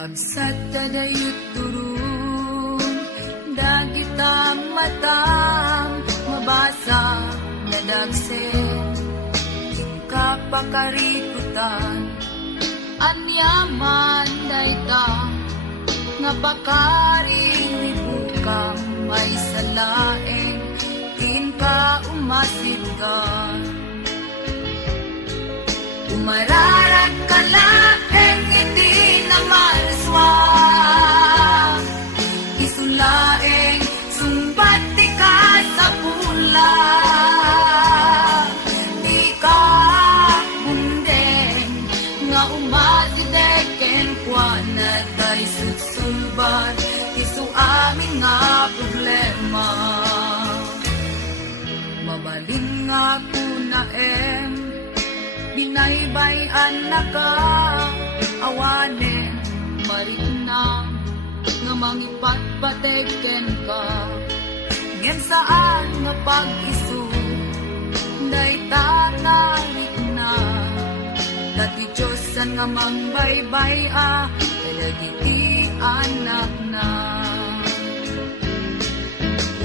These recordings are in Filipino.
Kabsat kadayut turun, dagit ang matang, mabasa na dagsen, kapakarikutan, anyaman dayta, nga pakaring ribukang may salaeng, tin ka umasid ka. Umararat ka laeng hindi na malaswang, isulaeng sumbati ka sa pula. Di ka bundeng nga umasideken kwa na tay sutsulban, isu amin nga problema. Mabaling nga kunaem, binaybayan na ka, awanen, marinang, nga mangipatpateken ka. Ngayon saan nga pag-isu, dayta narik na, dati Diyosan nga mangbaybaya, talagiti anak na.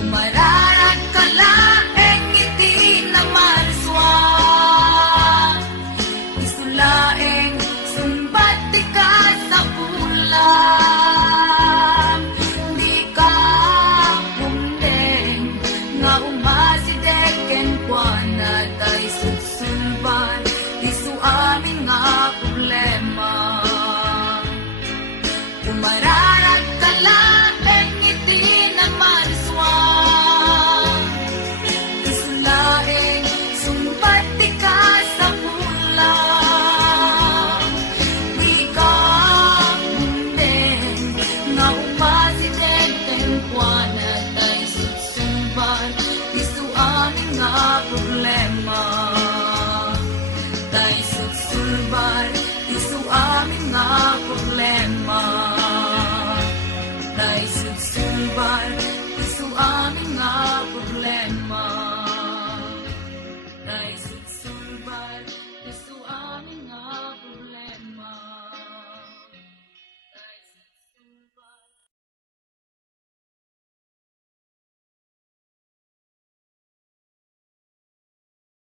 Umararat ka laeng iti naman swang, isulaeng sumbati ka sa pulang. Di ka bundeng nga umasideken kwa na tay sutsulban, isu amin nga problema. Umararat ka laeng iti naman swang, isulaeng sumbati ka sa pulang. Di ka bundeng nga umasideken kwa na tay sutsulban, isu amin nga problema. Tay sutsulban, isu amin nga problema.